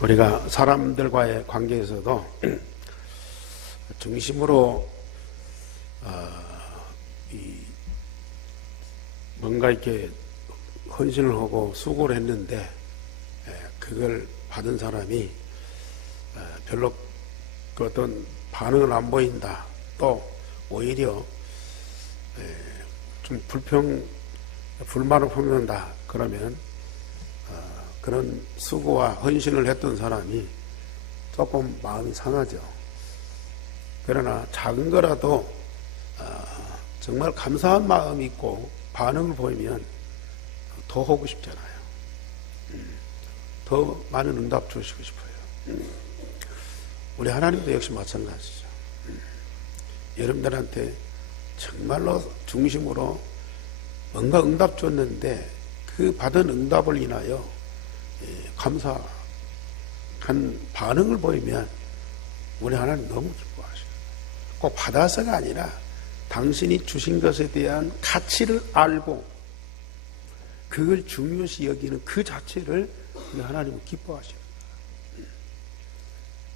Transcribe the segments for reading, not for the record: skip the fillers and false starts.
우리가 사람들과의 관계에서도 중심으로 뭔가 이렇게 헌신을 하고 수고를 했는데 그걸 받은 사람이 별로 그 어떤 반응을 안 보인다. 또 오히려 좀 불만을 품는다. 그러면 그런 수고와 헌신을 했던 사람이 조금 마음이 상하죠. 그러나 작은 거라도 정말 감사한 마음이 있고 반응을 보이면 더 하고 싶잖아요. 더 많은 응답 주시고 싶어요. 우리 하나님도 역시 마찬가지죠. 여러분들한테 정말로 중심으로 뭔가 응답 줬는데 그 받은 응답을 인하여 감사한 반응을 보이면 우리 하나님 너무 기뻐하셔요. 꼭 받아서가 아니라 당신이 주신 것에 대한 가치를 알고 그걸 중요시 여기는 그 자체를 우리 하나님은 기뻐하십니다.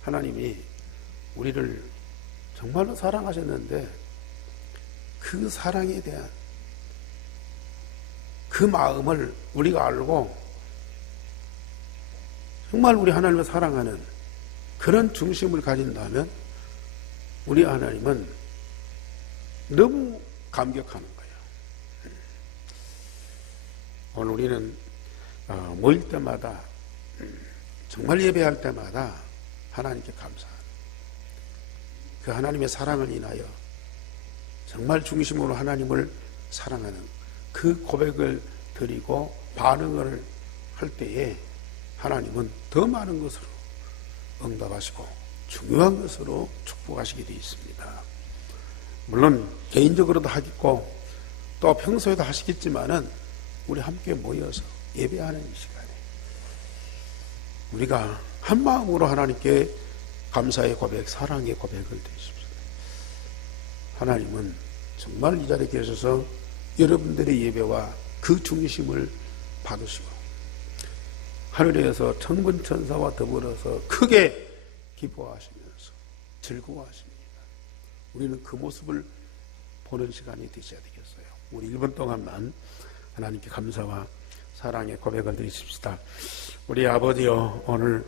하나님이 우리를 정말로 사랑하셨는데 그 사랑에 대한 그 마음을 우리가 알고 정말 우리 하나님을 사랑하는 그런 중심을 가진다면 우리 하나님은 너무 감격하는 거예요. 오늘 우리는 모일 때마다 정말 예배할 때마다 하나님께 감사하는 그 하나님의 사랑을 인하여 정말 중심으로 하나님을 사랑하는 그 고백을 드리고 반응을 할 때에 하나님은 더 많은 것으로 응답하시고 중요한 것으로 축복하시게 되어 있습니다. 물론 개인적으로도 하겠고 또 평소에도 하시겠지만은 우리 함께 모여서 예배하는 이 시간에 우리가 한 마음으로 하나님께 감사의 고백, 사랑의 고백을 드리십시오. 하나님은 정말 이 자리에 계셔서 여러분들의 예배와 그 중심을 받으시고 하늘에서 천군천사와 더불어서 크게 기뻐하시면서 즐거워하십니다. 우리는 그 모습을 보는 시간이 되셔야 되겠어요. 우리 1분 동안만 하나님께 감사와 사랑의 고백을 드리십시다. 우리 아버지여, 오늘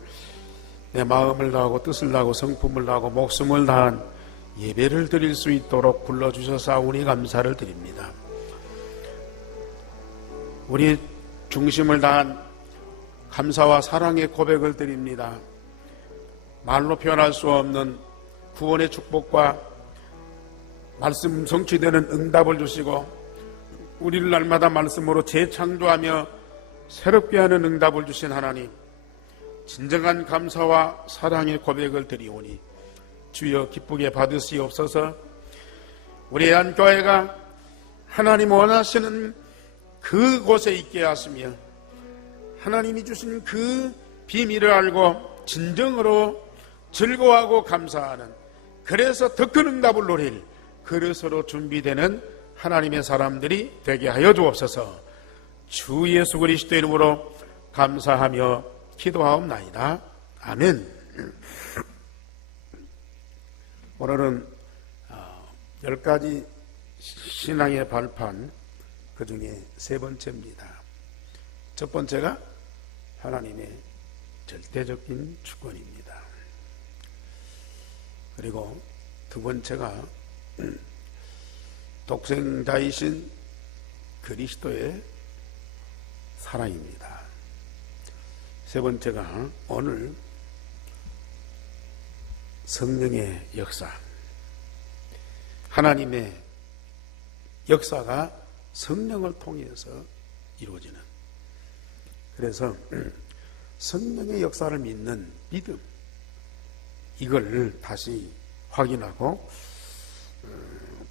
내 마음을 다하고 뜻을 다하고 성품을 다하고 목숨을 다한 예배를 드릴 수 있도록 불러주셔서 감사를 드립니다. 우리 중심을 다한 감사와 사랑의 고백을 드립니다. 말로 표현할 수 없는 구원의 축복과 말씀 성취되는 응답을 주시고 우리를 날마다 말씀으로 재창조하며 새롭게 하는 응답을 주신 하나님, 진정한 감사와 사랑의 고백을 드리오니 주여 기쁘게 받으시옵소서. 우리 한교회가 하나님 원하시는 그곳에 있게 하시며 하나님이 주신 그 비밀을 알고 진정으로 즐거워하고 감사하는, 그래서 더 큰 응답을 노릴 그릇으로 준비되는 하나님의 사람들이 되게 하여 주옵소서. 주 예수 그리스도의 이름으로 감사하며 기도하옵나이다. 아멘. 오늘은 10가지 신앙의 발판, 그 중에 세 번째입니다. 첫 번째가 하나님의 절대적인 주권입니다. 그리고 두 번째가 독생자이신 그리스도의 사랑입니다. 세 번째가 오늘 성령의 역사, 하나님의 역사가 성령을 통해서 이루어지는, 그래서 성령의 역사를 믿는 믿음, 이걸 다시 확인하고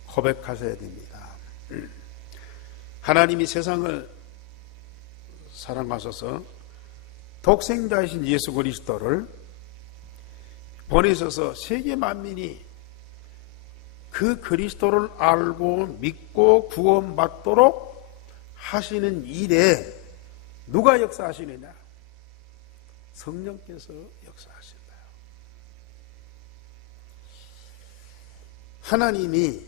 고백하셔야 됩니다. 하나님이 세상을 사랑하셔서 독생자이신 예수 그리스도를 보내셔서 세계 만민이 그 그리스도를 알고 믿고 구원받도록 하시는 일에 누가 역사하시느냐? 성령께서 역사하신다. 하나님이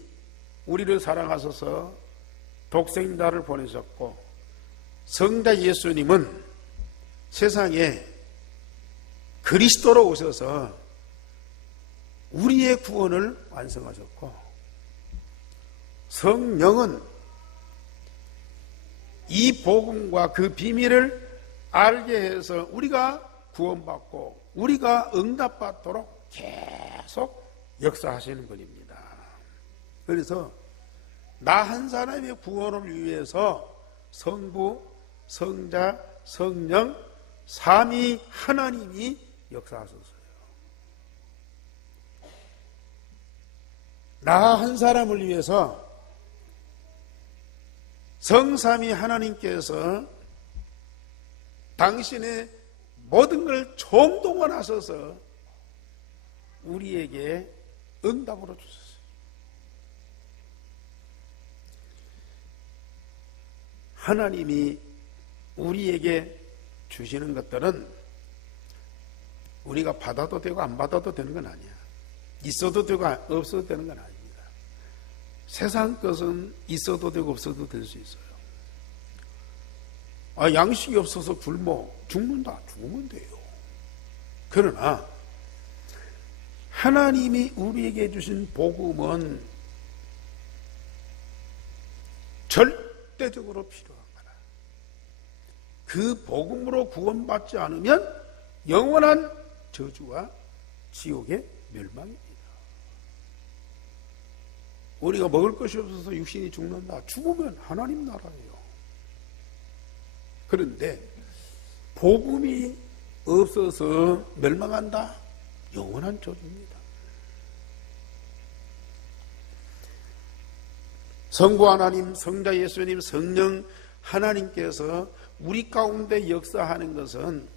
우리를 사랑하셔서 독생자를 보내셨고, 성자 예수님은 세상에 그리스도로 오셔서 우리의 구원을 완성하셨고, 성령은 이 복음과 그 비밀을 알게 해서 우리가 구원받고 우리가 응답받도록 계속 역사하시는 분입니다. 그래서 나 한 사람의 구원을 위해서 성부, 성자, 성령, 삼위 하나님이 역사하셨어요. 나 한 사람을 위해서 성삼위 하나님께서 당신의 모든 걸 총동원하셔서 우리에게 응답으로 주셨어요. 하나님이 우리에게 주시는 것들은 우리가 받아도 되고 안 받아도 되는 건 아니야. 있어도 되고 없어도 되는 건 아닙니다. 세상 것은 있어도 되고 없어도 될 수 있어요. 양식이 없어서 굶어 죽는다. 죽으면 돼요. 그러나 하나님이 우리에게 주신 복음은 절대적으로 필요한 거다. 그 복음으로 구원받지 않으면 영원한 저주와 지옥의 멸망입니다. 우리가 먹을 것이 없어서 육신이 죽는다. 죽으면 하나님 나라예요. 그런데 복음이 없어서 멸망한다? 영원한 저주입니다. 성부 하나님, 성자 예수님, 성령 하나님께서 우리 가운데 역사하는 것은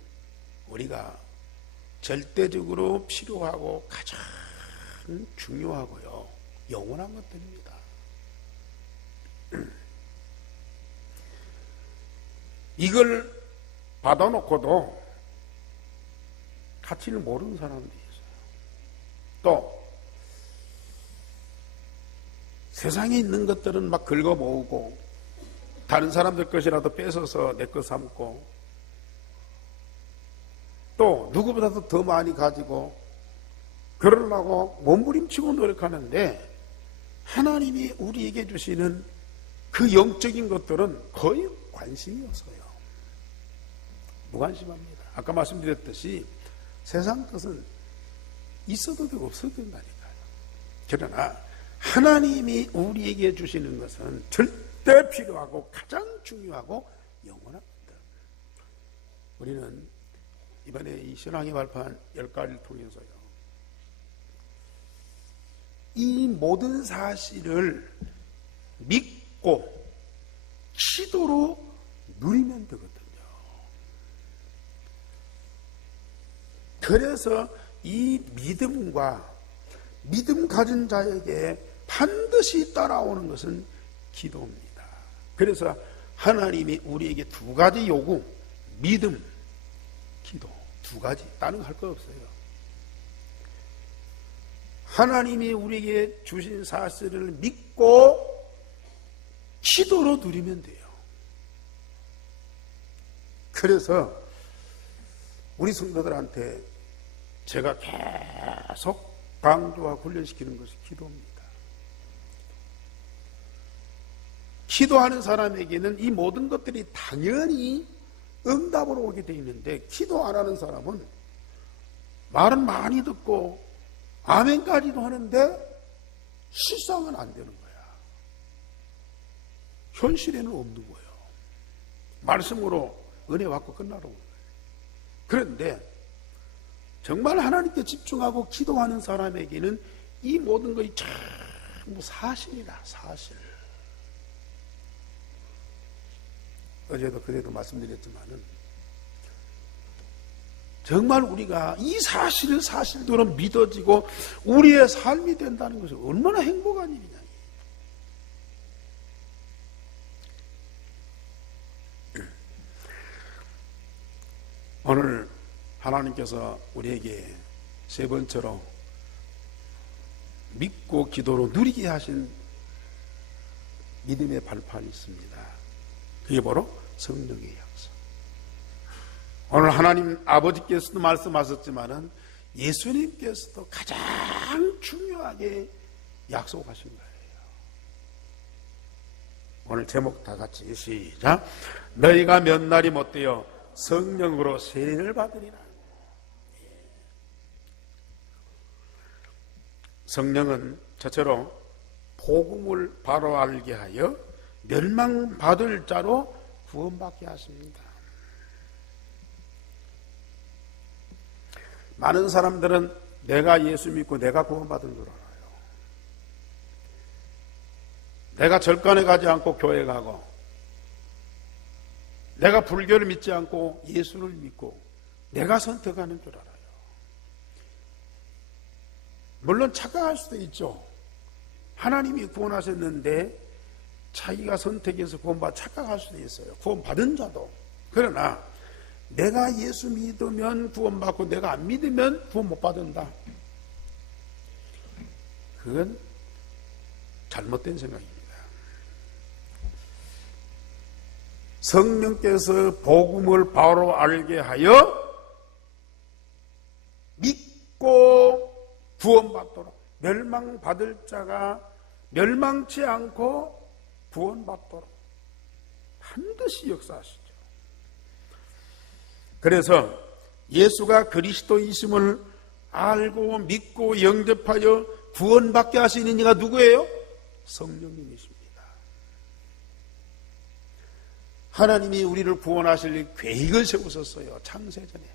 우리가 절대적으로 필요하고 가장 중요하고요, 영원한 것들입니다. 이걸 받아놓고도 가치를 모르는 사람들이 있어요. 또 세상에 있는 것들은 막 긁어 모으고 다른 사람들 것이라도 뺏어서 내 것 삼고 또 누구보다도 더 많이 가지고 그러려고 몸부림치고 노력하는데 하나님이 우리에게 주시는 그 영적인 것들은 거의 관심이 없어요. 무관심합니다. 아까 말씀드렸듯이 세상 것은 있어도 되고 없어도 된다니까요. 그러나 하나님이 우리에게 주시는 것은 절대 필요하고 가장 중요하고 영원한 것들. 우리는 이번에 이 신앙이 발표한 10가지를 통해서요, 이 모든 사실을 믿고 기도로 누리면 되거든요. 그래서 이 믿음과 믿음 가진 자에게 반드시 따라오는 것은 기도입니다. 그래서 하나님이 우리에게 두 가지 요구, 믿음, 기도, 두 가지, 다른 거 할 거 없어요. 하나님이 우리에게 주신 사실을 믿고 기도로 누리면 돼요. 그래서 우리 성도들한테 제가 계속 강조하고 훈련시키는 것이 기도입니다. 기도하는 사람에게는 이 모든 것들이 당연히 응답으로 오게 되어 있는데, 기도 안 하는 사람은 말은 많이 듣고 아멘까지도 하는데 실상은 안 되는 거야. 현실에는 없는 거예요. 말씀으로 은혜 받고 끝나는 거예요. 그런데 정말 하나님께 집중하고 기도하는 사람에게는 이 모든 것이 전부 사실이다. 사실. 어제도 그래도 말씀드렸지만은 정말 우리가 이 사실을 사실대로 믿어지고 우리의 삶이 된다는 것은 얼마나 행복한 일이냐. 오늘 하나님께서 우리에게 세 번째로 믿고 기도로 누리게 하신 믿음의 발판이 있습니다. 그게 바로 성령의 약속. 오늘 하나님 아버지께서도 말씀하셨지만은 예수님께서도 가장 중요하게 약속하신 거예요. 오늘 제목 다 같이 시작. 너희가 몇 날이 못되어 성령으로 세례를 받으리라. 성령은 첫째로 복음을 바로 알게 하여 멸망받을 자로 구원받게 하십니다. 많은 사람들은 내가 예수 믿고 내가 구원받은 줄 알아요. 내가 절간에 가지 않고 교회 가고, 내가 불교를 믿지 않고 예수를 믿고 내가 선택하는 줄 알아요. 물론 착각할 수도 있죠. 하나님이 구원하셨는데 자기가 선택해서 구원받아 착각할 수도 있어요. 구원받은 자도. 그러나 내가 예수 믿으면 구원받고 내가 안 믿으면 구원 못 받는다. 그건 잘못된 생각입니다. 성령께서 복음을 바로 알게 하여 믿고 구원받도록, 멸망받을 자가 멸망치 않고 구원받도록 반드시 역사하시죠. 그래서 예수가 그리스도이심을 알고 믿고 영접하여 구원받게 하시는 이가 누구예요? 성령님이십니다. 하나님이 우리를 구원하실 계획을 세우셨어요. 창세전에.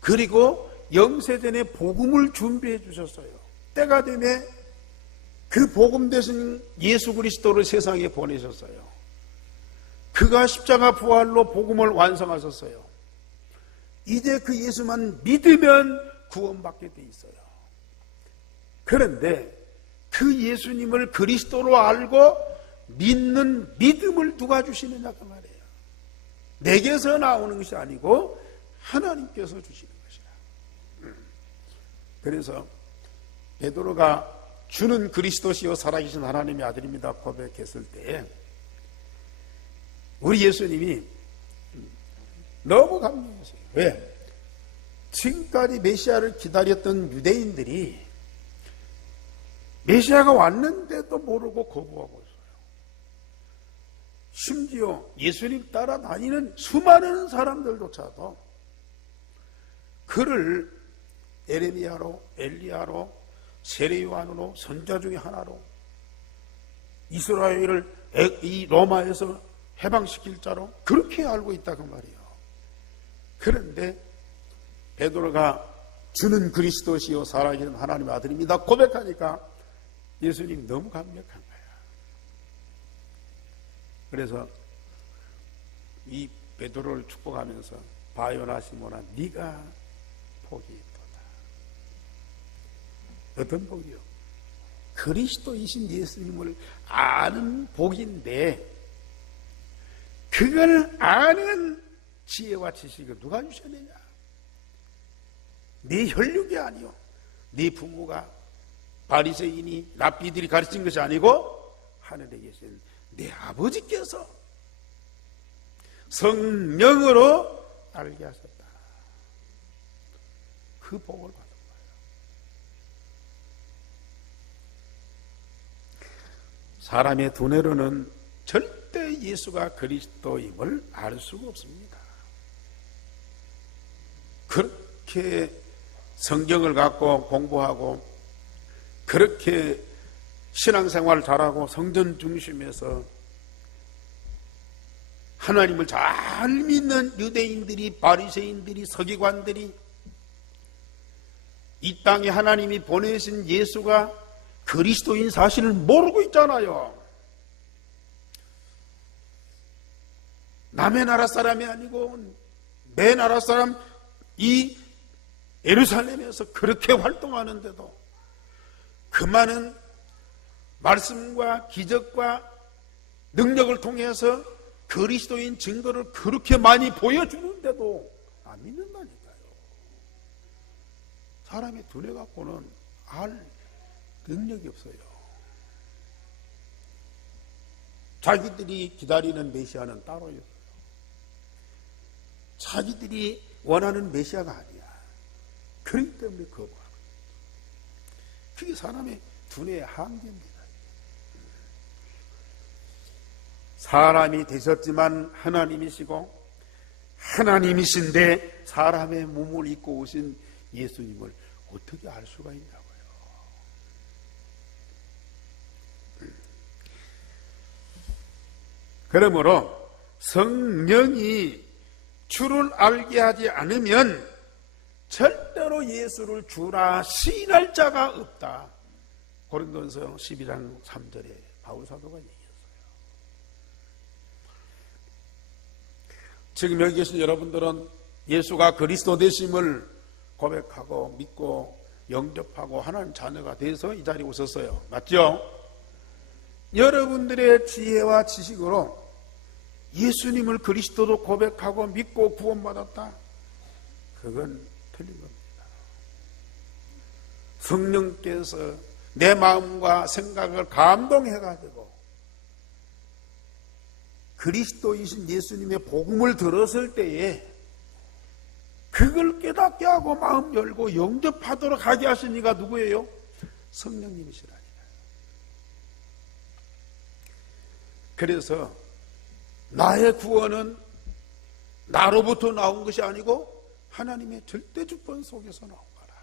그리고 영세전에 복음을 준비해 주셨어요. 때가 되면 그 복음 대신 예수 그리스도를 세상에 보내셨어요. 그가 십자가 부활로 복음을 완성하셨어요. 이제 그 예수만 믿으면 구원받게 돼 있어요. 그런데 그 예수님을 그리스도로 알고 믿는 믿음을 누가 주시느냐 그 말이에요. 내게서 나오는 것이 아니고 하나님께서 주시는 것이라. 그래서 베드로가 주는 그리스도시요 살아계신 하나님의 아들입니다 고백했을 때 우리 예수님이 너무 감동했어요. 왜? 지금까지 메시아를 기다렸던 유대인들이 메시아가 왔는데도 모르고 거부하고 있어요. 심지어 예수님 따라다니는 수많은 사람들조차도 그를 에레미야로, 엘리야로, 세례요한으로, 선자 중에 하나로 이스라엘을 이 로마에서 해방시킬 자로 그렇게 알고 있다고 말이에요. 그런데 베드로가 주는 그리스도시요 살아계신 하나님의 아들입니다 고백하니까 예수님이 너무 감격한 거야. 그래서 이 베드로를 축복하면서 바요나 시몬아 네가 복이 있도다. 어떤 복이요? 그리스도이신 예수님을 아는 복인데 그걸 아는 지혜와 지식을 누가 주셨느냐? 네 혈육이 아니요, 네 부모가 바리새인이 랍비들이 가르친 것이 아니고 하늘에 계신 내 아버지께서 성령으로 알게 하셨다. 그 복을 받은 거예요. 사람의 두뇌로는 절대 예수가 그리스도임을 알 수가 없습니다. 그렇게 성경을 갖고 공부하고 그렇게 신앙생활을 잘하고 성전 중심에서 하나님을 잘 믿는 유대인들이, 바리새인들이, 서기관들이 이 땅에 하나님이 보내신 예수가 그리스도인 사실을 모르고 있잖아요. 남의 나라 사람이 아니고 내 나라 사람 이 예루살렘에서 그렇게 활동하는데도 그 많은 말씀과 기적과 능력을 통해서 그리스도인 증거를 그렇게 많이 보여주는데도 안 믿는다니까요. 사람의 두뇌 갖고는 알 능력이 없어요. 자기들이 기다리는 메시아는 따로 있어요. 자기들이 원하는 메시아가 아니야. 그렇기 때문에 거부하는 거예요. 그게 사람의 두뇌의 한계입니다. 사람이 되셨지만 하나님이시고 하나님이신데 사람의 몸을 입고 오신 예수님을 어떻게 알 수가 있냐고요. 그러므로 성령이 주를 알게 하지 않으면 절대로 예수를 주라 시인할 자가 없다. 고린도전서 12장 3절에 바울 사도가 얘기했어요. 지금 여기 계신 여러분들은 예수가 그리스도 되심을 고백하고 믿고 영접하고 하나님 자녀가 돼서 이 자리에 오셨어요. 맞죠? 여러분들의 지혜와 지식으로 예수님을 그리스도로 고백하고 믿고 구원받았다. 그건 틀린 겁니다. 성령께서 내 마음과 생각을 감동해가지고 그리스도이신 예수님의 복음을 들었을 때에 그걸 깨닫게 하고 마음 열고 영접하도록 하게 하신 이가 누구예요? 성령님이시라니까요. 그래서 나의 구원은 나로부터 나온 것이 아니고 하나님의 절대 주권 속에서 나온 거라.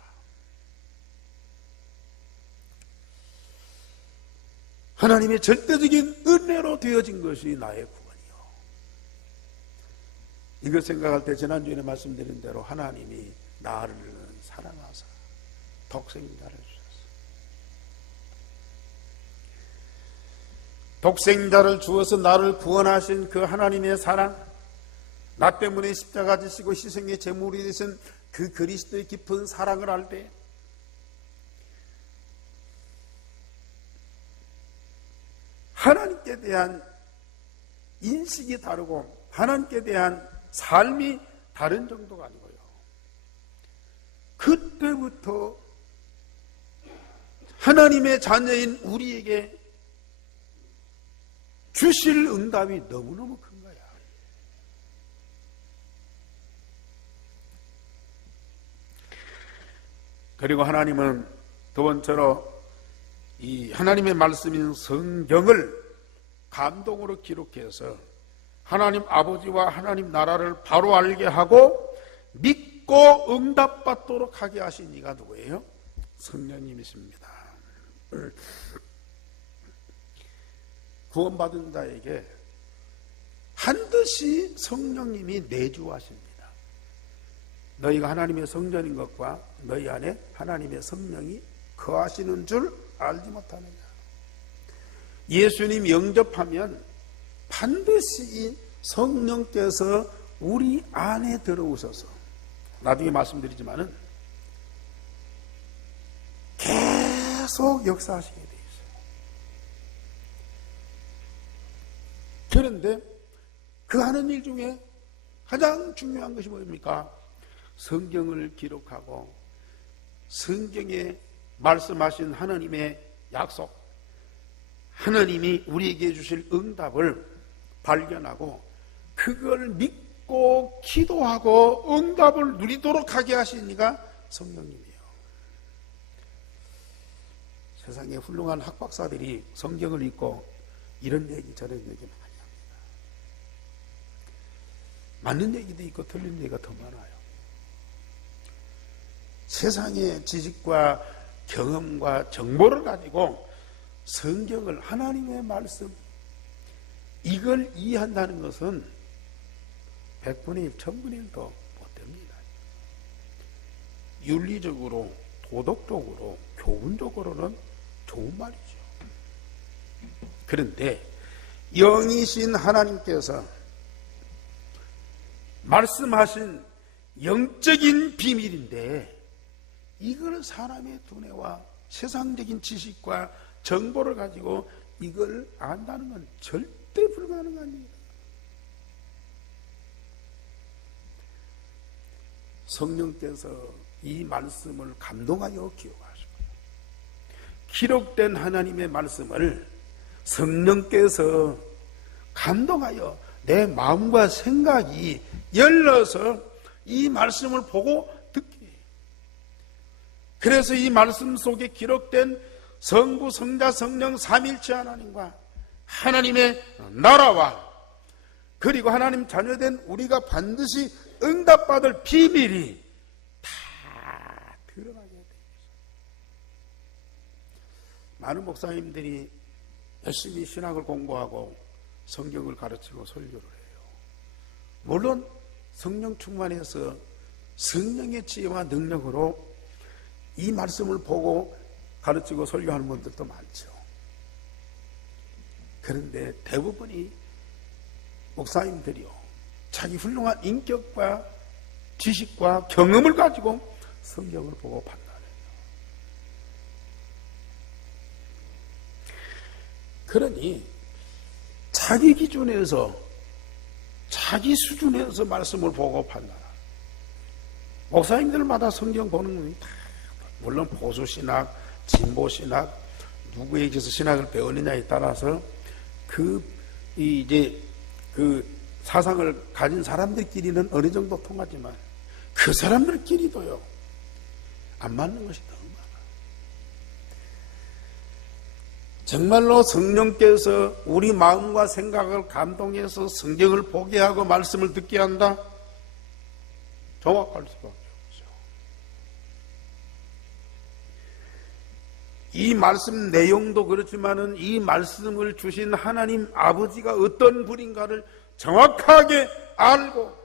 하나님의 절대적인 은혜로 되어진 것이 나의 구원이요. 이걸 생각할 때 지난주에 말씀드린 대로 하나님이 나를 사랑하사 독생자를 주셨어. 독생자를 주어서 나를 구원하신 그 하나님의 사랑, 나 때문에 십자가 지시고 희생의 제물이 되신 그 그리스도의 깊은 사랑을 알 때 하나님께 대한 인식이 다르고 하나님께 대한 삶이 다른 정도가 아니고요. 그때부터 하나님의 자녀인 우리에게 주실 응답이 너무너무 큰 거야. 그리고 하나님은 두 번째로 이 하나님의 말씀인 성경을 감동으로 기록해서 하나님 아버지와 하나님 나라를 바로 알게 하고 믿고 응답받도록 하게 하신 이가 누구예요? 성령님이십니다. 구원받은 자에게 반드시 성령님이 내주하십니다. 너희가 하나님의 성전인 것과 너희 안에 하나님의 성령이 거하시는 줄 알지 못하느냐. 예수님 영접하면 반드시 성령께서 우리 안에 들어오셔서 나중에 말씀드리지만은 계속 역사하시게 돼 있어요. 그런데 그 하는 일 중에 가장 중요한 것이 뭡니까? 성경을 기록하고 성경에 말씀하신 하나님의 약속, 하나님이 우리에게 주실 응답을 발견하고 그걸 믿고 기도하고 응답을 누리도록 하게 하신 이가 성령님이에요. 세상에 훌륭한 학박사들이 성경을 읽고 이런 얘기 저런 얘기 많이 합니다. 맞는 얘기도 있고 틀린 얘기가 더 많아요. 세상의 지식과 경험과 정보를 가지고 성경을 하나님의 말씀 이걸 이해한다는 것은 100분의 1, 1000분의 1도 못됩니다. 윤리적으로 도덕적으로 교훈적으로는 좋은 말이죠. 그런데 영이신 하나님께서 말씀하신 영적인 비밀인데 이걸 사람의 두뇌와 세상적인 지식과 정보를 가지고 이걸 안다는 건 절대 불가능합니다. 성령께서 이 말씀을 감동하여 기억하시고, 기록된 하나님의 말씀을 성령께서 감동하여 내 마음과 생각이 열려서 이 말씀을 보고 듣기. 그래서 이 말씀 속에 기록된 성부, 성자, 성령 삼일체 하나님과 하나님의 나라와 그리고 하나님 자녀된 우리가 반드시 응답받을 비밀이 다 드러나게 됩니다. 많은 목사님들이 열심히 신학을 공부하고 성경을 가르치고 설교를 해요. 물론 성령 충만해서 성령의 지혜와 능력으로 이 말씀을 보고 가르치고 설교하는 분들도 많죠. 그런데 대부분이 목사님들이요, 자기 훌륭한 인격과 지식과 경험을 가지고 성경을 보고 판단해요. 그러니 자기 기준에서, 자기 수준에서 말씀을 보고 판단하라. 목사님들마다 성경 보는 분이 다, 물론 보수신학, 진보신학, 누구에게서 신학을 배우느냐에 따라서 그 사상을 가진 사람들끼리는 어느 정도 통하지만 그 사람들끼리도요, 안 맞는 것이 너무 많아요. 정말로 성령께서 우리 마음과 생각을 감동해서 성경을 보게 하고 말씀을 듣게 한다? 정확할 수밖에 없죠. 이 말씀 내용도 그렇지만은 이 말씀을 주신 하나님 아버지가 어떤 분인가를 정확하게 알고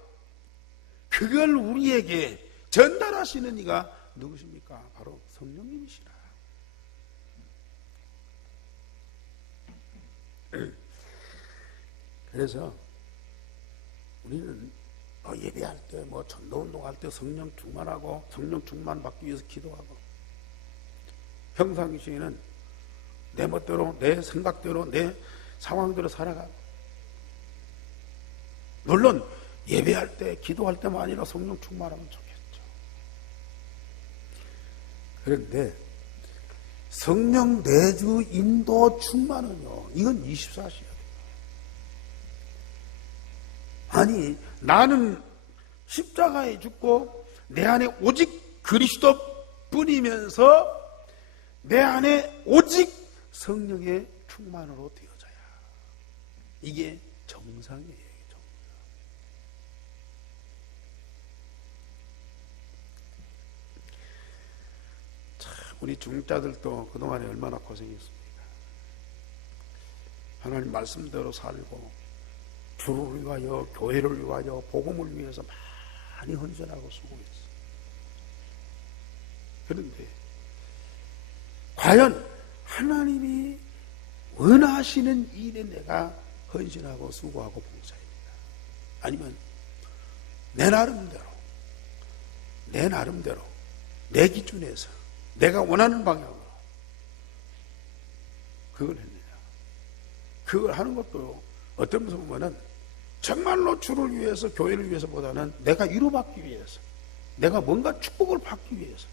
그걸 우리에게 전달하시는 이가 누구십니까? 바로 성령님이시라. 그래서 우리는 예배할 때, 전도운동할 때 성령 충만하고 성령 충만 받기 위해서 기도하고, 평상시에는 내 멋대로, 내 생각대로, 내 상황대로 살아가고, 물론 예배할 때, 기도할 때만 아니라 성령 충만하면 좋겠죠. 그런데 성령 내주 인도 충만은요, 이건 24시야. 아니, 나는 십자가에 죽고 내 안에 오직 그리스도 뿐이면서 내 안에 오직 성령의 충만으로 되어져야, 이게 정상이에요. 참, 우리 중자들도 그동안에 얼마나 고생했습니까? 하나님 말씀대로 살고 주를 위하여, 교회를 위하여, 복음을 위해서 많이 헌신하고 수고했어요. 그런데 과연 하나님이 원하시는 일에 내가 헌신하고 수고하고 봉사합니다. 아니면 내 나름대로, 내 기준에서 내가 원하는 방향으로 그걸 했느냐? 그걸 하는 것도 어떤 면에서 보면은 정말로 주를 위해서, 교회를 위해서보다는 내가 위로받기 위해서, 내가 뭔가 축복을 받기 위해서,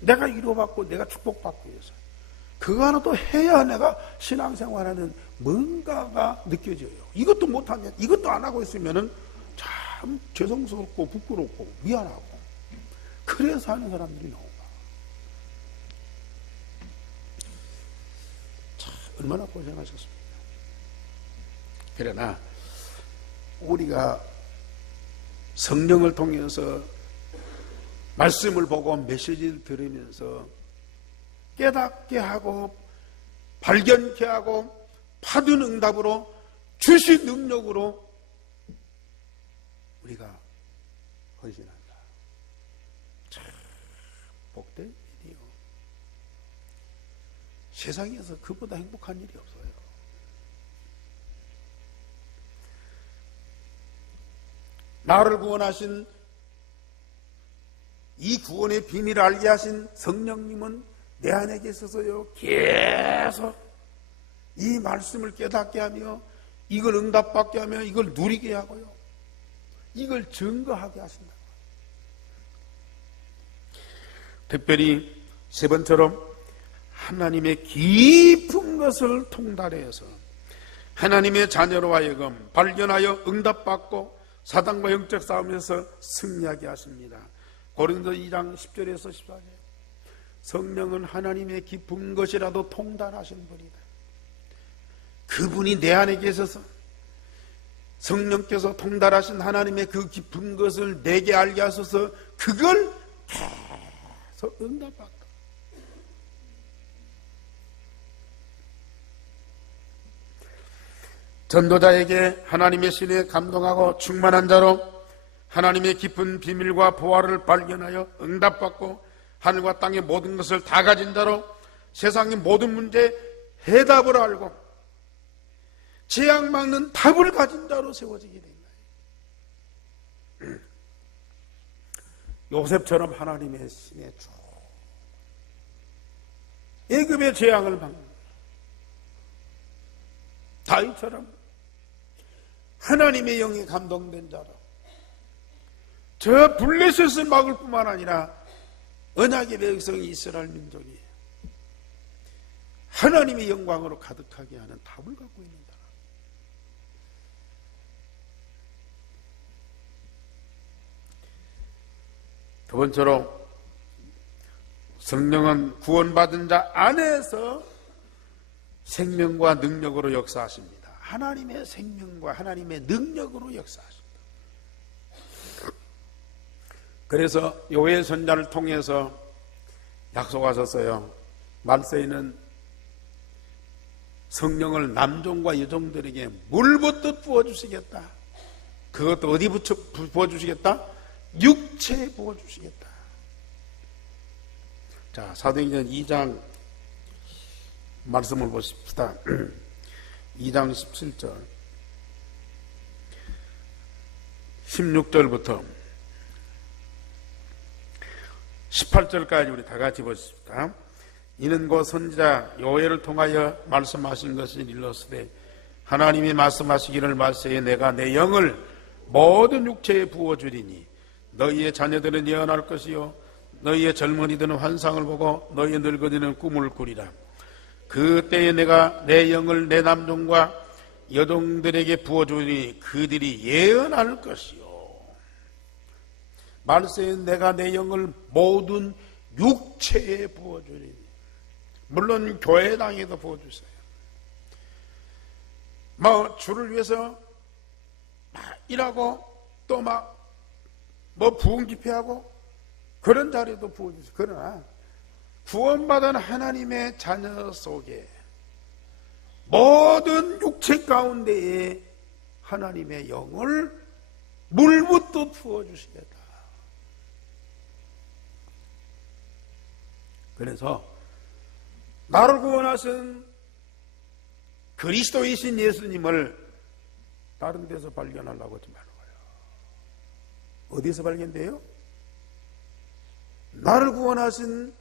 내가 위로받고 내가 축복받기 위해서, 그거 하나도 해야 내가 신앙생활하는 뭔가가 느껴져요. 이것도 못하면, 이것도 안 하고 있으면은 참 죄송스럽고 부끄럽고 미안하고, 그래서 하는 사람들이 너무 많아. 참 얼마나 고생하셨습니까? 그러나 우리가 성령을 통해서 말씀을 보고 메시지를 들으면서 깨닫게 하고 발견케 하고 받은 응답으로 주신 능력으로 우리가 헌신한다. 참 복된 일이요. 세상에서 그보다 행복한 일이 없어요. 나를 구원하신, 이 구원의 비밀을 알게 하신 성령님은 내 안에 계셔서요, 계속 이 말씀을 깨닫게 하며, 이걸 응답받게 하며, 이걸 누리게 하고요, 이걸 증거하게 하신다. 특별히 세 번째로 하나님의 깊은 것을 통달해서 하나님의 자녀로 하여금 발견하여 응답받고 사단과 영적 싸움에서 승리하게 하십니다. 고린도 2장 10절에서 14절. 성령은 하나님의 깊은 것이라도 통달하신 분이다. 그분이 내 안에 계셔서 성령께서 통달하신 하나님의 그 깊은 것을 내게 알게 하셔서 그걸 계속 응답받고, 전도자에게 하나님의 신에 감동하고 충만한 자로 하나님의 깊은 비밀과 보화를 발견하여 응답받고 하늘과 땅의 모든 것을 다 가진 자로 세상의 모든 문제에 해답을 알고 재앙 막는 답을 가진 자로 세워지게 된 거예요. 요셉처럼 하나님의 신에 쭉 애굽의 재앙을 막는, 다윗처럼 하나님의 영에 감동된 자로 저 블레셋을 막을 뿐만 아니라 언약의 백성 이스라엘 민족이 하나님의 영광으로 가득하게 하는 답을 갖고 있는 자라. 두 번째로 성령은 구원받은 자 안에서 생명과 능력으로 역사하십니다. 하나님의 생명과 하나님의 능력으로 역사하십니다. 그래서 요엘 선자를 통해서 약속하셨어요. 말세에는 성령을 남종과 여종들에게 물붓듯 부어주시겠다. 그것도 어디 부어주시겠다? 육체에 부어주시겠다. 자, 사도행전 2장 말씀을 보십시다. 2장 17절 16절부터 18절까지 우리 다 같이 보십시다. 이는 곧 선지자 요엘을 통하여 말씀하신 것을 일렀으되 하나님이 말씀하시기를 말세에 내가 내 영을 모든 육체에 부어주리니 너희의 자녀들은 예언할 것이요 너희의 젊은이들은 환상을 보고 너희의 늙은이는 꿈을 꾸리라. 그때에 내가 내 영을 내 남종과 여종들에게 부어주니 그들이 예언할 것이요 말세에 내가 내 영을 모든 육체에 부어주리니, 물론 교회당에도 부어주세요. 주를 위해서 일하고 또 부흥 집회하고 그런 자리에도 부어주세요. 그러나 구원받은 하나님의 자녀 속에 모든 육체 가운데에 하나님의 영을 물붓듯 부어주시겠다. 그래서 나를 구원하신 그리스도이신 예수님을 다른 데서 발견하려고 하지 말아요. 어디서 발견돼요? 나를 구원하신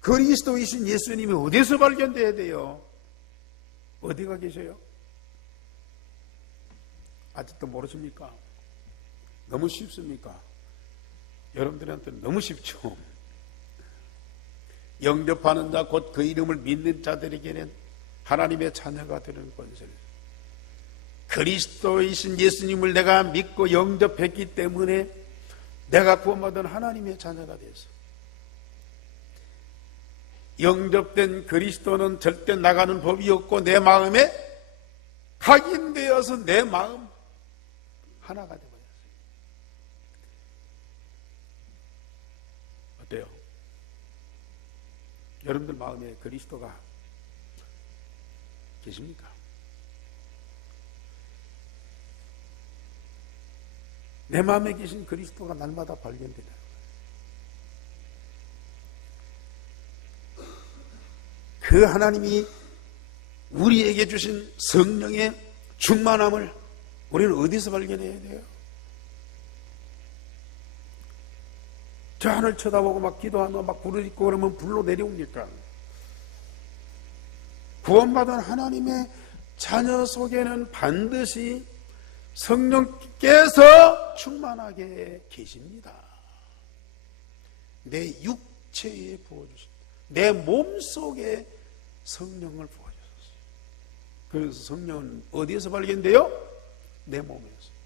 그리스도이신 예수님이 어디서 발견돼야 돼요? 어디가 계셔요? 아직도 모르십니까? 너무 쉽습니까? 여러분들한테는 너무 쉽죠. 영접하는 자, 곧 그 이름을 믿는 자들에게는 하나님의 자녀가 되는 권세를, 그리스도이신 예수님을 내가 믿고 영접했기 때문에 내가 구원받은 하나님의 자녀가 됐어. 영접된 그리스도는 절대 나가는 법이 없고 내 마음에 각인되어서 내 마음 하나가 되어버렸어요. 어때요? 여러분들 마음에 그리스도가 계십니까? 내 마음에 계신 그리스도가 날마다 발견되다. 그 하나님이 우리에게 주신 성령의 충만함을 우리는 어디서 발견해야 돼요? 저 하늘 쳐다보고 기도하고 불을 잊고 그러면 불로 내려옵니까? 구원받은 하나님의 자녀 속에는 반드시 성령께서 충만하게 계십니다. 내 육체에 육체에 부어주신 내 몸속에 성령을 부어주셨어요. 그래서 성령은 어디에서 발견돼요? 내 몸에서.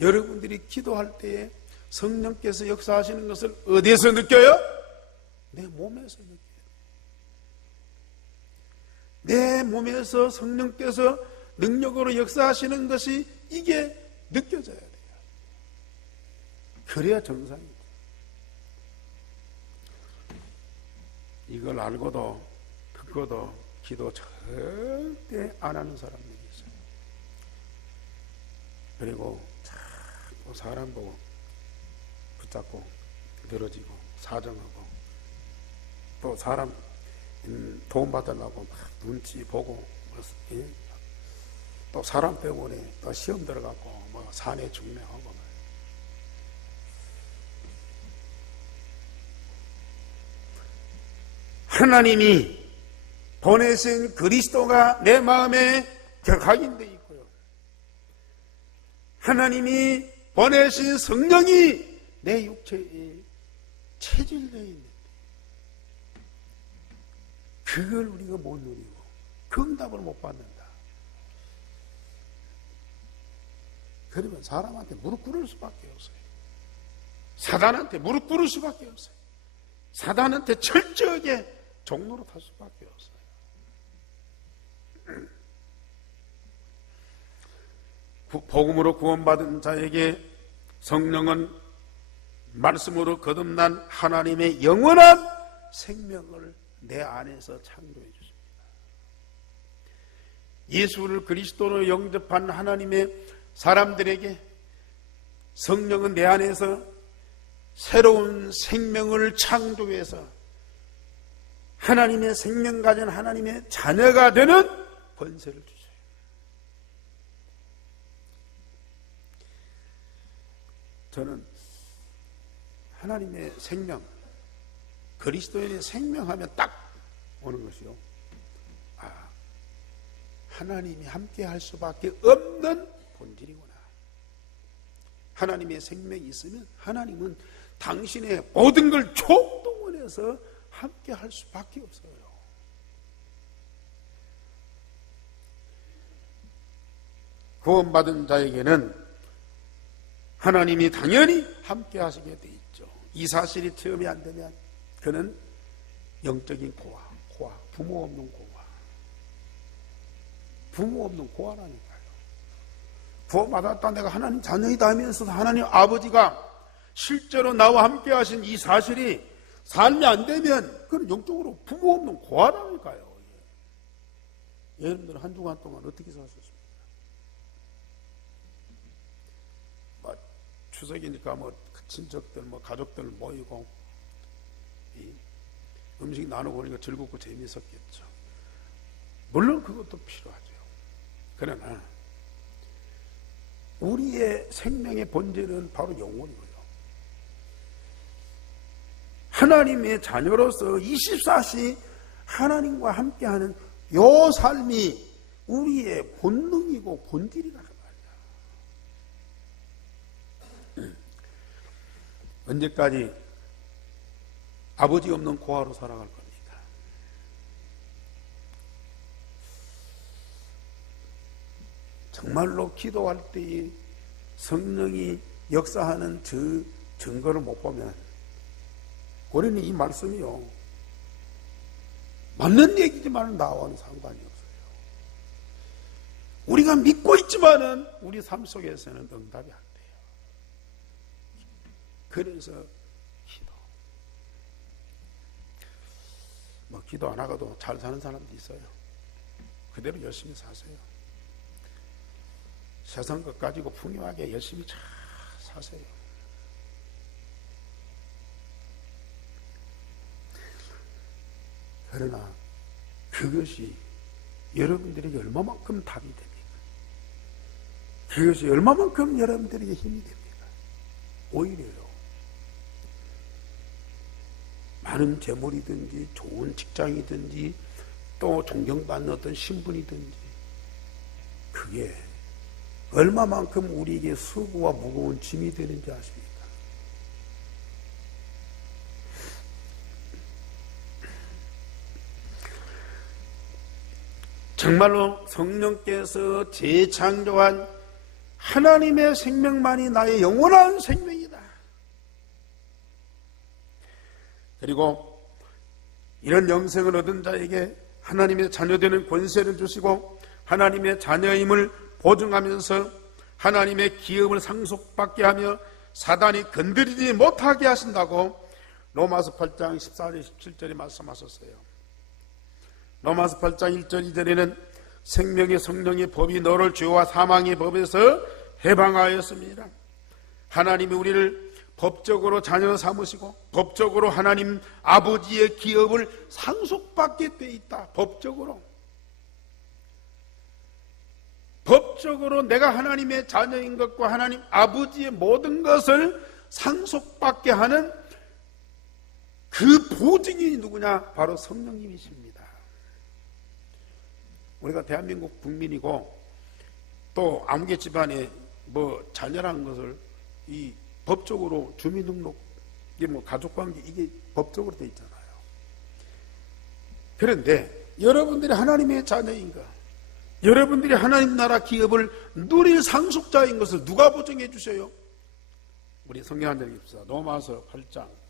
여러분들이 기도할 때에 성령께서 역사하시는 것을 어디에서 느껴요? 내 몸에서 느껴요. 내 몸에서 성령께서 능력으로 역사하시는 것이 이게 느껴져야 돼요. 그래야 정상이죠. 이걸 알고도 듣고도 기도 절대 안 하는 사람들이 있어요. 그리고 자꾸 사람 보고 붙잡고 늘어지고 사정하고 또 사람 도움받으려고 막 눈치 보고 또 사람 때문에 또 시험 들어가고 뭐 사내 중매하고 하나님이 보내신 그리스도가 내 마음에 각인되어 있고요. 하나님이 보내신 성령이 내 육체에 체질되어 있는데 그걸 우리가 못 누리고 그 응답을 못 받는다. 그러면 사람한테 무릎 꿇을 수밖에 없어요. 사단한테 무릎 꿇을 수밖에 없어요. 사단한테 철저하게 종로로 탈 수밖에 없어요. 복음으로 구원받은 자에게 성령은 말씀으로 거듭난 하나님의 영원한 생명을 내 안에서 창조해 주십니다. 예수를 그리스도로 영접한 하나님의 사람들에게 성령은 내 안에서 새로운 생명을 창조해서 하나님의 생명 가진 하나님의 자녀가 되는 권세를 주세요. 저는 하나님의 생명, 그리스도인의 생명하면 딱 오는 것이요. 하나님이 함께 할 수밖에 없는 본질이구나. 하나님의 생명이 있으면 하나님은 당신의 모든 걸 총동원해서 함께 할 수밖에 없어요. 구원받은 자에게는 하나님이 당연히 함께 하시게 돼 있죠. 이 사실이 체험이 안 되면 그는 영적인 고아, 부모 없는 고아. 부모 없는 고아라니까요. 구원받았다 내가 하나님 자녀이다 하면서도 하나님 아버지가 실제로 나와 함께 하신 이 사실이 삶이 안 되면 그건 영적으로 부모 없는 고아라니까요. 여러분들은 한 주간 동안 어떻게 사셨습니까? 추석이니까 친척들 가족들 모이고 음식 나누고 그러니까 즐겁고 재미있었겠죠. 물론 그것도 필요하죠. 그러나 우리의 생명의 본질은 바로 영혼이고요. 하나님의 자녀로서 24시 하나님과 함께하는 요 삶이 우리의 본능이고 본질이라는 말이야. 언제까지 아버지 없는 고아로 살아갈 겁니까? 정말로 기도할 때에 성령이 역사하는 저 증거를 못 보면 우리는 이 말씀이요 맞는 얘기지만 나와는 상관이 없어요. 우리가 믿고 있지만은 우리 삶 속에서는 응답이 안 돼요. 그래서 기도 안 하고도 잘 사는 사람도 있어요. 그대로 열심히 사세요. 세상 것 가지고 풍요하게 열심히 잘 사세요. 그러나 그것이 여러분들에게 얼마만큼 답이 됩니까? 그것이 얼마만큼 여러분들에게 힘이 됩니까? 오히려요. 많은 재물이든지 좋은 직장이든지 또 존경받는 어떤 신분이든지 그게 얼마만큼 우리에게 수고와 무거운 짐이 되는지 아십니까? 정말로 성령께서 재창조한 하나님의 생명만이 나의 영원한 생명이다. 그리고 이런 영생을 얻은 자에게 하나님의 자녀되는 권세를 주시고 하나님의 자녀임을 보증하면서 하나님의 기업을 상속받게 하며 사단이 건드리지 못하게 하신다고 로마서 8장 14절 17절에 말씀하셨어요. 로마서 8장 1절 2절에는 생명의 성령의 법이 너를 죄와 사망의 법에서 해방하였습니다. 하나님이 우리를 법적으로 자녀 삼으시고 법적으로 하나님 아버지의 기업을 상속받게 돼 있다. 법적으로 내가 하나님의 자녀인 것과 하나님 아버지의 모든 것을 상속받게 하는 그 보증이 누구냐? 바로 성령님이십니다. 우리가 대한민국 국민이고 또 아무개 집안에 자녀라는 것을 이 법적으로 주민등록, 이게 가족관계, 이게 법적으로 되어 있잖아요. 그런데 여러분들이 하나님의 자녀인가? 여러분들이 하나님 나라 기업을 누릴 상속자인 것을 누가 보증해 주셔요? 우리 성경 한 절 읽읍시다. 로마서 8장.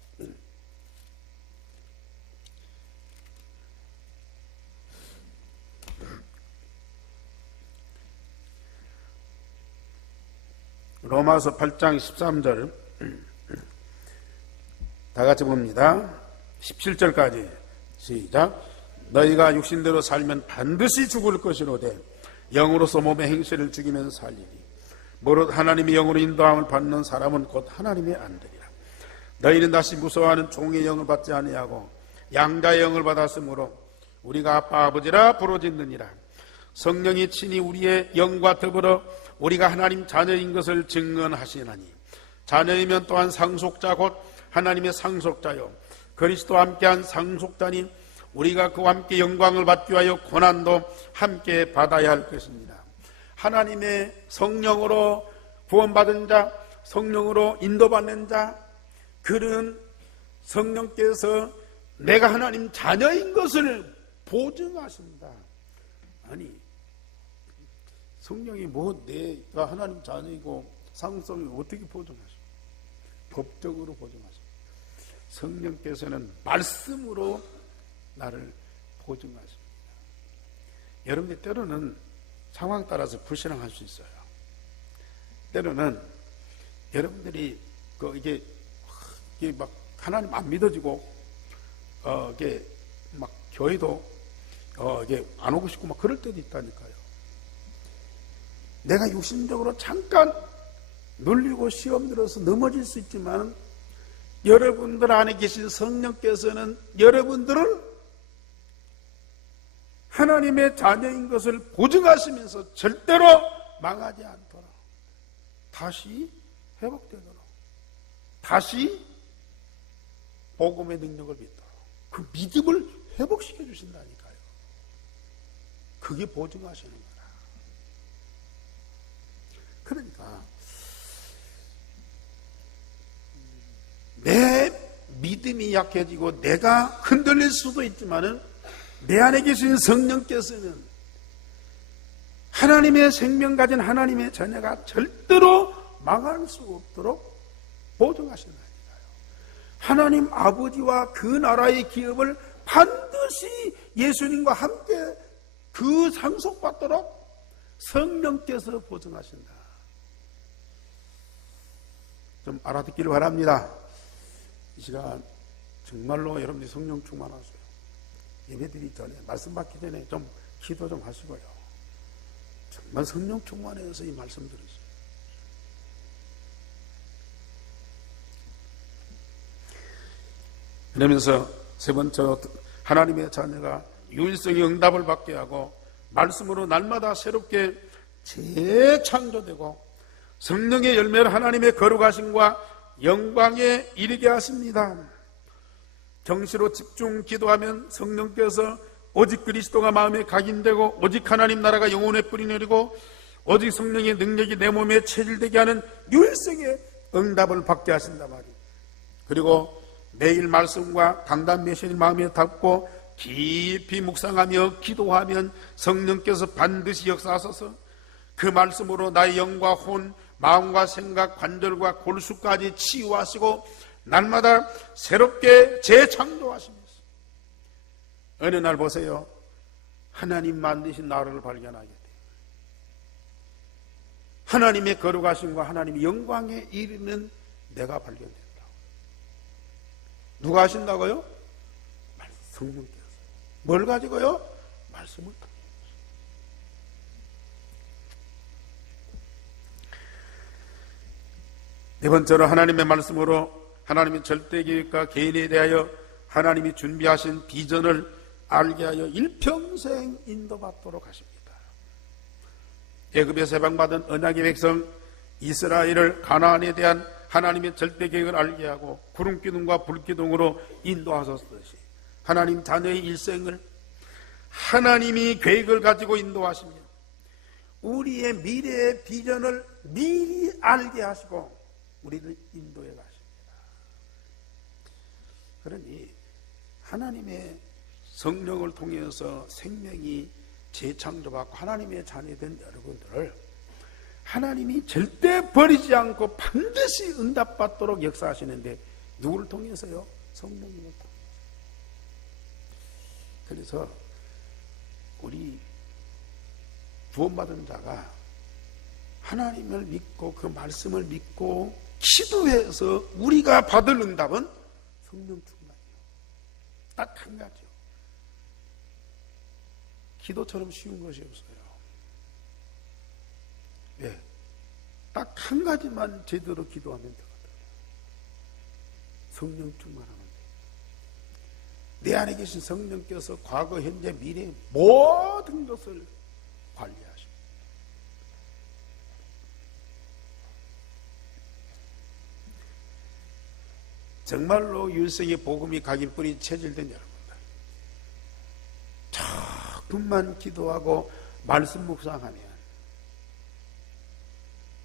로마서 8장 13절 다 같이 봅니다. 17절까지 시작. 너희가 육신대로 살면 반드시 죽을 것이로되 영으로서 몸의 행실을 죽이면 살리니 무릇 하나님의 영으로 인도함을 받는 사람은 곧 하나님의 안들이라. 너희는 다시 무서워하는 종의 영을 받지 아니하고 양자의 영을 받았으므로 우리가 아빠 아버지라 부르짖느니라. 성령이 친히 우리의 영과 더불어 우리가 하나님 자녀인 것을 증언하시나니 자녀이면 또한 상속자 곧 하나님의 상속자요 그리스도와 함께한 상속자니 우리가 그와 함께 영광을 받기 위하여 고난도 함께 받아야 할 것입니다. 하나님의 성령으로 구원받은 자, 성령으로 인도받는 자, 그는 성령께서 내가 하나님 자녀인 것을 보증하신다. 아니, 성령이 내가 하나님 자녀이고 상속을 어떻게 보증하십니까? 법적으로 보증하십니다. 성령께서는 말씀으로 나를 보증하십니다. 여러분들 때로는 상황 따라서 불신앙할 수 있어요. 때로는 여러분들이 이게 막 하나님 안 믿어지고 이게 막 교회도 이게 안 오고 싶고 막 그럴 때도 있다니까요. 내가 육신적으로 잠깐 눌리고 시험 들어서 넘어질 수 있지만 여러분들 안에 계신 성령께서는 여러분들을 하나님의 자녀인 것을 보증하시면서 절대로 망하지 않도록 다시 회복되도록 다시 복음의 능력을 믿도록 그 믿음을 회복시켜 주신다니까요. 그게 보증하시는 거라. 그러니까 내 믿음이 약해지고 내가 흔들릴 수도 있지만은 내 안에 계신 성령께서는 하나님의 생명 가진 하나님의 자녀가 절대로 망할 수 없도록 보증하신다니까요. 하나님 아버지와 그 나라의 기업을 반드시 예수님과 함께 그 상속받도록 성령께서 보증하신다. 좀 알아듣기를 바랍니다. 이 시간 정말로 여러분들이 성령 충만하세요. 예배드리기 전에 말씀 받기 전에 좀 기도 좀 하시고요. 정말 성령 충만해서 이 말씀 들으세요. 그러면서 세 번째 하나님의 자녀가 유일성의 응답을 받게 하고 말씀으로 날마다 새롭게 재창조되고 성령의 열매를 하나님의 거룩하심과 영광에 이르게 하십니다. 정시로 집중 기도하면 성령께서 오직 그리스도가 마음에 각인되고 오직 하나님 나라가 영혼에 뿌리 내리고 오직 성령의 능력이 내 몸에 체질되게 하는 유일성의 응답을 받게 하신단 말이에요. 그리고 매일 말씀과 강단 메시지를 마음에 담고 깊이 묵상하며 기도하면 성령께서 반드시 역사하셔서 그 말씀으로 나의 영과 혼, 마음과 생각, 관절과 골수까지 치유하시고 날마다 새롭게 재창조하십니다. 어느 날 보세요. 하나님 만드신 나를 발견하게 돼요. 하나님의 거룩하심과 하나님의 영광에 이르는 내가 발견된다. 누가 하신다고요? 성령께서. 뭘 가지고요? 말씀을 통해. 네 번째로 하나님의 말씀으로 하나님의 절대 계획과 개인에 대하여 하나님이 준비하신 비전을 알게 하여 일평생 인도받도록 하십니다. 애굽에서 해방받은 언약의 백성 이스라엘을 가나안에 대한 하나님의 절대 계획을 알게 하고 구름기둥과 불기둥으로 인도하셨듯이 하나님 자녀의 일생을 하나님이 계획을 가지고 인도하시며 우리의 미래의 비전을 미리 알게 하시고 우리를 인도해 가십니다. 그러니 하나님의 성령을 통해서 생명이 재창조받고 하나님의 자녀된 여러분들을 하나님이 절대 버리지 않고 반드시 응답받도록 역사하시는데 누구를 통해서요? 성령님을 통해서. 그래서 우리 구원받은 자가 하나님을 믿고 그 말씀을 믿고 기도해서 우리가 받을 응답은 성령 충만이에요. 딱 한 가지요. 기도처럼 쉬운 것이 없어요. 네. 딱 한 가지만 제대로 기도하면 되거든요. 성령 충만하면 돼요. 내 안에 계신 성령께서 과거, 현재, 미래 모든 것을 관리하십니다. 정말로 일생의 복음이 각인뿌리 체질된 여러분들, 조금만 기도하고 말씀 묵상하면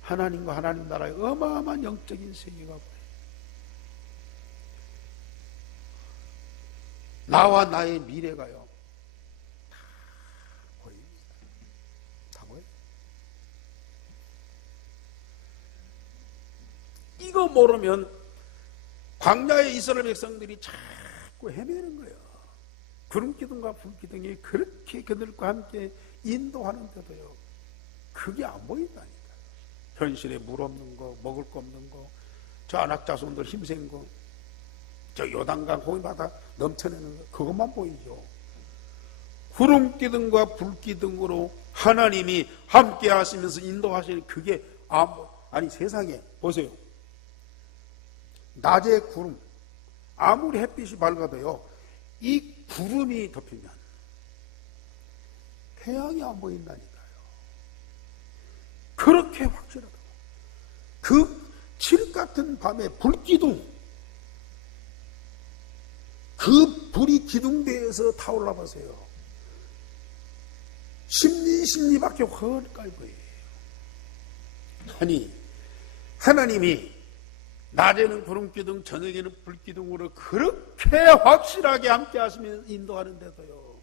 하나님과 하나님 나라의 어마어마한 영적인 세계가 보여요. 나와 나의 미래가요 다 보입니다. 다 보여요. 이거 모르면 광야의 이스라엘 백성들이 자꾸 헤매는 거예요. 구름기둥과 불기둥이 그렇게 그들과 함께 인도하는데도요 그게 안 보인다니까요. 현실에 물 없는 거, 먹을 거 없는 거, 저 안악자손들 힘센 거, 저 요단강 호위바다 넘쳐내는 거, 그것만 보이죠. 구름기둥과 불기둥으로 하나님이 함께 하시면서 인도하시는 그게 아니 세상에 보세요. 낮에 구름, 아무리 햇빛이 밝아도요 이 구름이 덮이면 태양이 안 보인다니까요. 그렇게 확실하다고. 그 칠 같은 밤에 불기둥, 그 불이 기둥대에서 타올라 보세요. 십리밖에 헐깔 거예요. 아니 하나님이 낮에는 구름기둥, 저녁에는 불기둥으로 그렇게 확실하게 함께 하시면 인도하는데도요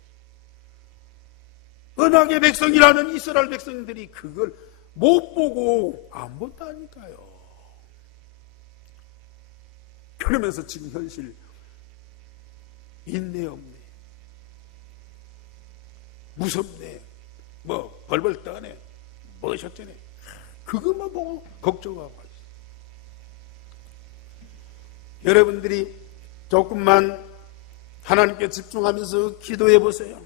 언약의 백성이라는 이스라엘 백성들이 그걸 못 보고 안 본다니까요. 그러면서 지금 현실 있네 없네, 무섭네, 뭐 벌벌 떠네, 뭐 어쩌네, 그것만 보고 걱정하고. 여러분들이 조금만 하나님께 집중하면서 기도해 보세요.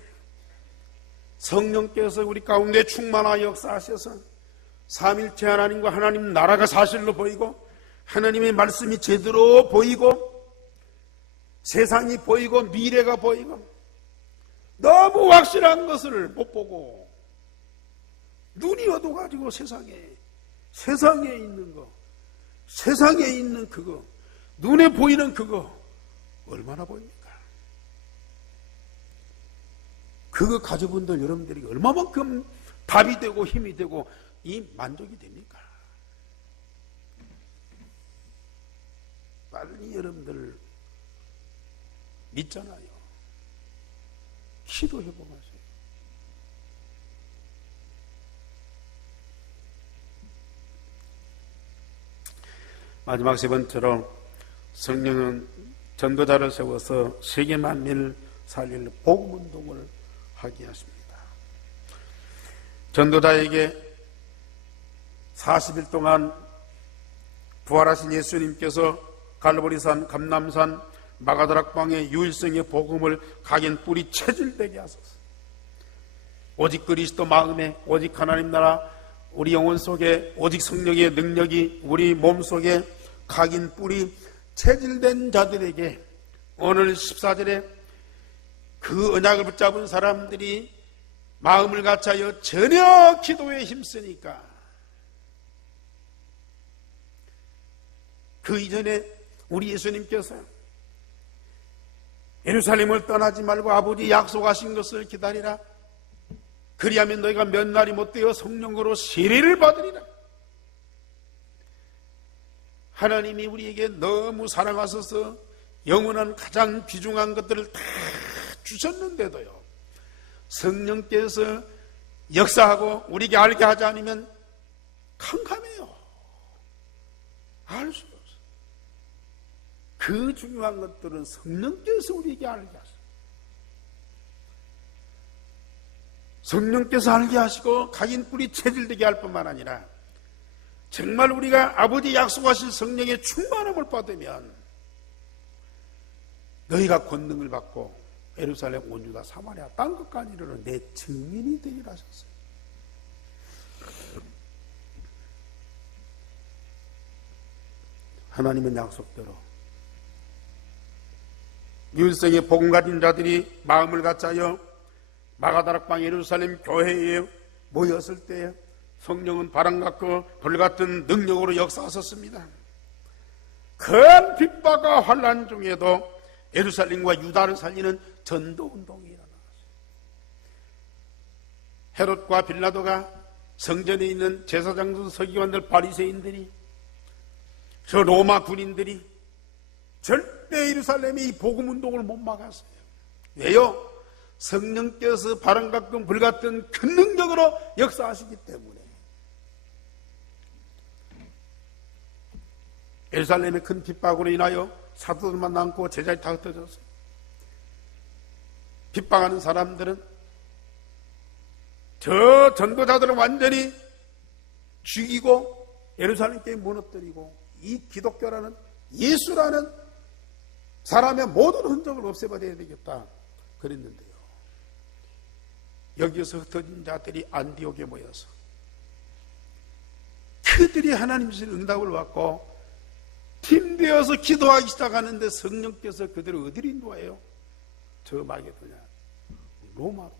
성령께서 우리 가운데 충만하여 역사하셔서 삼일체 하나님과 하나님 나라가 사실로 보이고 하나님의 말씀이 제대로 보이고 세상이 보이고 미래가 보이고 너무 확실한 것을 못 보고 눈이 어두워가지고 세상에 있는 거, 세상에 있는 그거, 눈에 보이는 그거 얼마나 보입니까? 그거 가져본들 여러분들이 얼마만큼 답이 되고 힘이 되고 이 만족이 됩니까? 빨리 여러분들 믿잖아요. 기도해 보세요. 마지막 세 번째로 성령은 전도자를 세워서 세계 만민을 살릴 복음운동을 하게 하십니다. 전도자에게 40일 동안 부활하신 예수님께서 갈보리산, 감람산, 마가다락방의 유일성의 복음을 각인 뿌리 체질되게 하소서. 오직 그리스도 마음에, 오직 하나님 나라 우리 영혼 속에, 오직 성령의 능력이 우리 몸 속에 각인 뿌리 체질된 자들에게 오늘 14절에 그 언약을 붙잡은 사람들이 마음을 같이하여 전혀 기도에 힘쓰니까 그 이전에 우리 예수님께서 예루살렘을 떠나지 말고 아버지 약속하신 것을 기다리라. 그리하면 너희가 몇 날이 못되어 성령으로 세례를 받으리라. 하나님이 우리에게 너무 사랑하셔서 영원한 가장 귀중한 것들을 다 주셨는데도요, 성령께서 역사하고 우리에게 알게 하지 않으면 캄캄해요. 알 수 없어요. 그 중요한 것들은 성령께서 우리에게 알게 하셔요. 성령께서 알게 하시고 각인 뿌리 체질되게 할 뿐만 아니라 정말 우리가 아버지 약속하신 성령의 충만함을 받으면 너희가 권능을 받고 예루살렘, 온 유다, 사마리아 땅끝까지 이르러 내 증인이 되리라 하셨어요. 하나님은 약속대로 유일성의 복음 가진 자들이 마음을 같이하여 마가다락방 예루살렘 교회에 모였을 때 성령은 바람 같고 불 같은 능력으로 역사하셨습니다. 큰 핍박과 환난 중에도 예루살렘과 유다를 살리는 전도운동이 일어났어요. 헤롯과 빌라도가 성전에 있는 제사장들, 서기관들, 바리새인들이, 저 로마 군인들이 절대 예루살렘의 이 복음운동을 못 막았어요. 왜요? 성령께서 바람 같은 불 같은 큰 능력으로 역사하시기 때문에. 예루살렘의 큰 핍박으로 인하여 사도들만 남고 제자들이 다 흩어졌어요. 핍박하는 사람들은 저 전도자들을 완전히 죽이고 예루살렘께 무너뜨리고 이 기독교라는 예수라는 사람의 모든 흔적을 없애버려야 되겠다 그랬는데요, 여기서 흩어진 자들이 안디옥에 모여서 그들이 하나님 주신 응답을 받고 팀되어서 기도하기 시작하는데 성령께서 그들을 어디로 인도해요? 저 마게도냐, 로마로.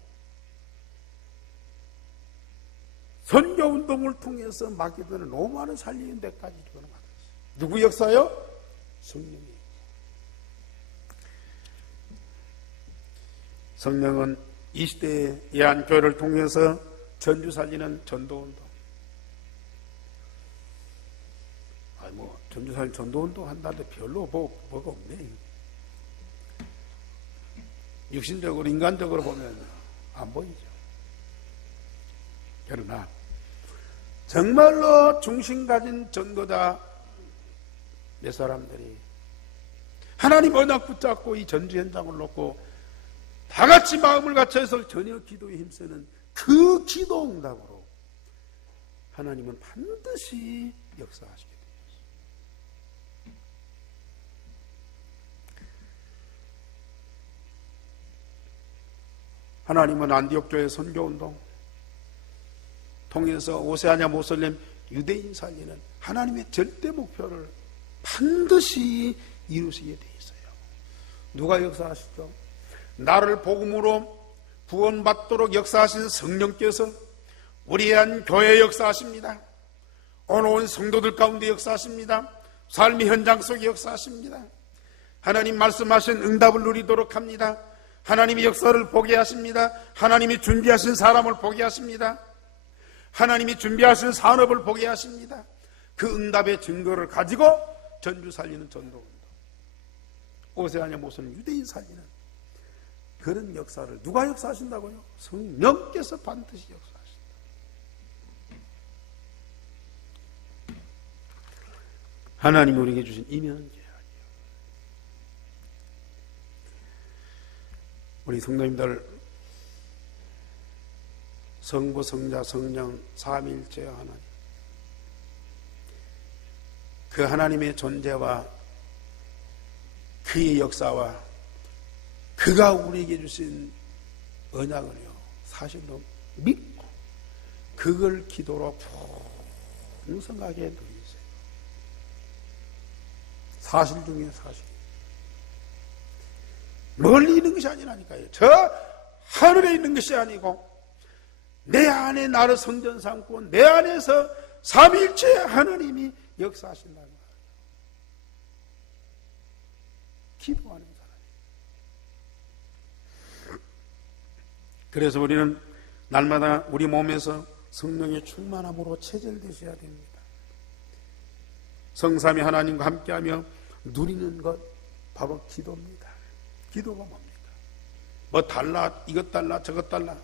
선교운동을 통해서 마게도냐, 로마를 살리는 데까지 이르는 거예요. 누구 역사요? 성령이. 성령은 이 시대의 예한교회를 통해서 전주 살리는 전도운동. 전주 살리는 전도운동 한다는데 별로 뭐가 없네. 육신적으로, 인간적으로 보면 안 보이죠. 그러나 정말로 중심 가진 전도자 몇 사람들이 하나님 언약 붙잡고 이 전주 현장을 놓고 다 같이 마음을 같이해서 전혀 기도에 힘쓰는 그 기도 응답으로 하나님은 반드시 역사하시게 됩니다. 하나님은 안디옥교회 선교운동 통해서 오세아냐 모슬렘 유대인 살리는 하나님의 절대 목표를 반드시 이루시게 돼 있어요. 누가 역사하시죠? 나를 복음으로 구원받도록 역사하신 성령께서 우리에 대한 교회에 역사하십니다. 오늘 온 성도들 가운데 역사하십니다. 삶의 현장 속에 역사하십니다. 하나님 말씀하신 응답을 누리도록 합니다. 하나님의 역사를 보게 하십니다. 하나님이 준비하신 사람을 보게 하십니다. 하나님이 준비하신 산업을 보게 하십니다. 그 응답의 증거를 가지고 전주 살리는 전도운동, 오세아냐 모슬렘 유대인 살리는 그런 역사를 누가 역사하신다고요? 성령께서 반드시 역사하신다. 하나님이 우리에게 주신 이면계약이요. 우리 성도님들, 성부, 성자, 성령, 삼위일체 하나님, 그 하나님의 존재와 그의 역사와 그가 우리에게 주신 언약을요, 사실로 믿고 그걸 기도로 풍성하게 누리세요. 사실 중에 사실. 멀리 있는 것이 아니라니까요. 저 하늘에 있는 것이 아니고 내 안에 나를 성전 삼고 내 안에서 삼위일체 하나님이 역사하신다는 거예요. 기도하는 사람. 그래서 우리는 날마다 우리 몸에서 성령의 충만함으로 체질되셔야 됩니다. 성삼위 하나님과 함께하며 누리는 것 바로 기도입니다. 기도가 뭡니까? 뭐 달라, 이것 달라, 저것 달라.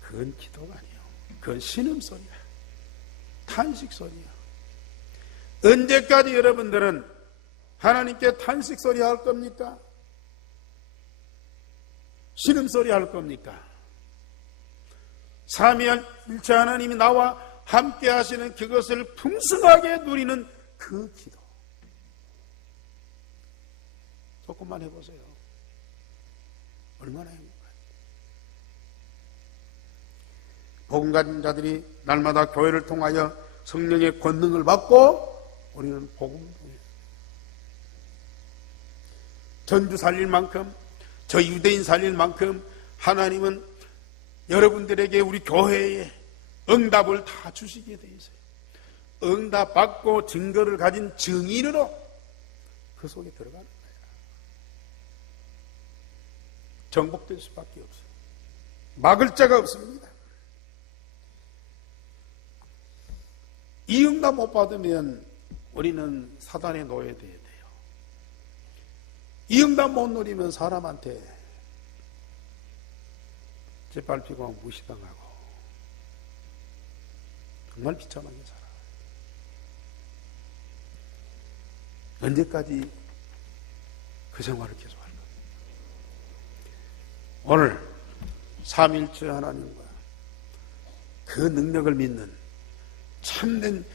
그건 기도가 아니에요. 그건 신음소리야. 탄식소리야. 언제까지 여러분들은 하나님께 탄식소리 할 겁니까? 신음소리 할 겁니까? 삼위일체 하나님이 나와 함께 하시는 그것을 풍성하게 누리는 그 기도. 조금만 해보세요. 얼마나 행복한지. 복음 가진 자들이 날마다 교회를 통하여 성령의 권능을 받고 우리는 복음을 통해서 전주 살릴 만큼, 저 유대인 살릴 만큼 하나님은 여러분들에게, 우리 교회에 응답을 다 주시게 돼 있어요. 응답 받고 증거를 가진 증인으로 그 속에 들어가는 거예요. 정복될 수밖에 없어요. 막을 자가 없습니다. 이 응답 못 받으면 우리는 사단의 노예돼야 돼요. 이 응답 못 누리면 사람한테 짓밟히고 무시당하고 정말 비참하게 살아. 언제까지 그 생활을 계속할 겁니까? 오늘 삼위일체 하나님과 그 능력을 믿는 참된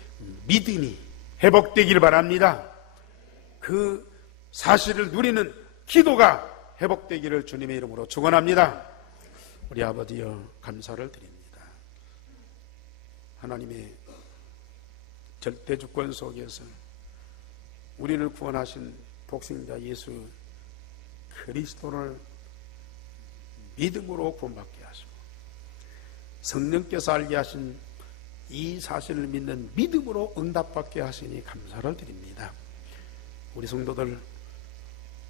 믿음이 회복되기를 바랍니다. 그 사실을 누리는 기도가 회복되기를 주님의 이름으로 축원합니다. 우리 아버지여, 감사를 드립니다. 하나님의 절대주권 속에서 우리를 구원하신 독생자 예수 그리스도를 믿음으로 구원받게 하시고 성령께서 알게 하신 이 사실을 믿는 믿음으로 응답받게 하시니 감사를 드립니다. 우리 성도들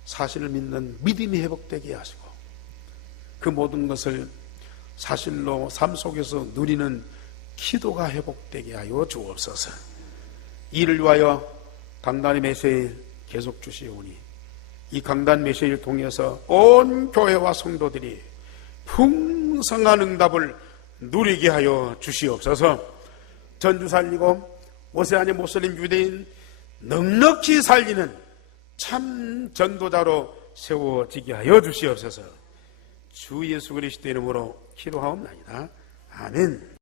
사실을 믿는 믿음이 회복되게 하시고 그 모든 것을 사실로 삶 속에서 누리는 기도가 회복되게 하여 주옵소서. 이를 위하여 강단의 메시지를 계속 주시오니 이 강단 메시지를 통해서 온 교회와 성도들이 풍성한 응답을 누리게 하여 주시옵소서. 전주 살리고 오세아니 모슬림 유대인 넉넉히 살리는 참 전도자로 세워지게 하여 주시옵소서. 주 예수 그리스도 이름으로 기도하옵나이다. 아멘.